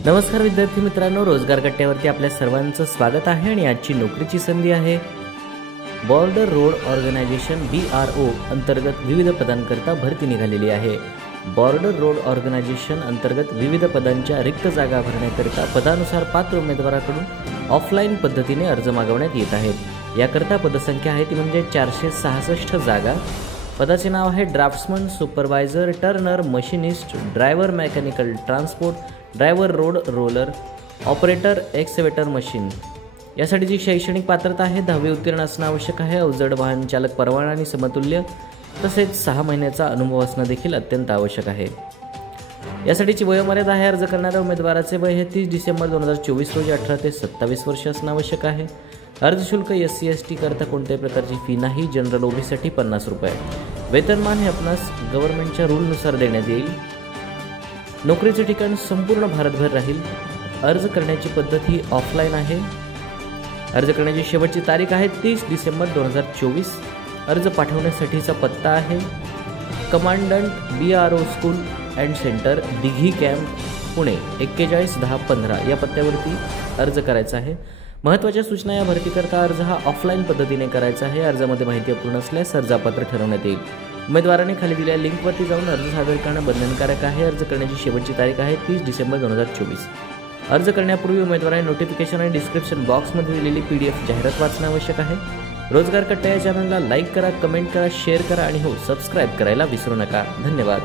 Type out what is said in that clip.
नमस्कार विद्यार्थी मित्रांनो, रोजगार कट्ट्यावरती आपल्या सर्वांचं स्वागत आहे आणि आजची नोकरीची संधी आहे बॉर्डर रोड ऑर्गनायझेशन BRO अंतर्गत विविध पदांकरता भरती निघालेली आहे। बॉर्डर रोड ऑर्गनायझेशन अंतर्गत विविध पदांच्या रिक्त जागा भरण्याकरिता पदानुसार पात्र उमेदवाराकडून ऑफलाईन पद्धतीने अर्ज मागवण्यात येत आहेत। याकरता पदसंख्या आहे ती म्हणजे 466 जागा। पदाचे नाव आहे draughtsman, supervisor, Turner, machinist, driver mechanical transport, driver road roller, operator excavator machine. यासाठीची शैक्षणिक पात्रता आहे 10वी उत्तीर्ण असणे आवश्यक आहे। अवजड वाहन चालक परवाना आणि समतुल्य तसेच 6 महिन्याचा अनुभव असणे देखील अत्यंत आवश्यक आहे। यासाठीची वयोमर्यादा आहे अर्ज करणाऱ्या उमेदवाराचे वय हे 30 डिसेंबर 2024 रोजी 18 ते 27 वर्ष असणे आवश्यक आहे। अर्ज शुल्क SC ST करता कोणत्याही प्रकारची फी नाही। जनरल OBC साठी 50 रुपये। वेतनमान हे आपणास गव्हर्नमेंटच्या रूलनुसार देण्यात येईल। नोकरीचे ठिकाण संपूर्ण भारतभर राहील। अर्ज करण्याची पद्धत ही ऑफलाईन आहे। अर्ज करण्याची शेवटची तारीख आहे 30 डिसेंबर 2024। अर्ज पाठवण्यासाठीचा पत्ता आहे commandant BRO school and centre, Dighi camp, Pune 411015 या पत्त्यावरती अर्ज करायचा आहे। महत्त्वाच्या सूचना, या भरतीकरता अर्ज हा ऑफलाईन पद्धतीने करायचा आहे। अर्जामध्ये माहिती अपूर्ण असल्यास अर्जापत्र ठरवण्यात येईल। उमेदवाराने खाली दिलेल्या लिंकवरती जाऊन अर्ज सादर करणं बंधनकारक आहे। अर्ज करण्याची शेवटची तारीख आहे 30 डिसेंबर 2024। अर्ज करण्यापूर्वी उमेदवाराने नोटिफिकेशन आणि डिस्क्रिप्शन बॉक्समध्ये दिलेली PDF जाहिरात वाचणे आवश्यक आहे। रोजगार कट्टा या चॅनलला लाईक करा, कमेंट करा, शेअर करा आणि सबस्क्राईब करायला विसरू नका। धन्यवाद।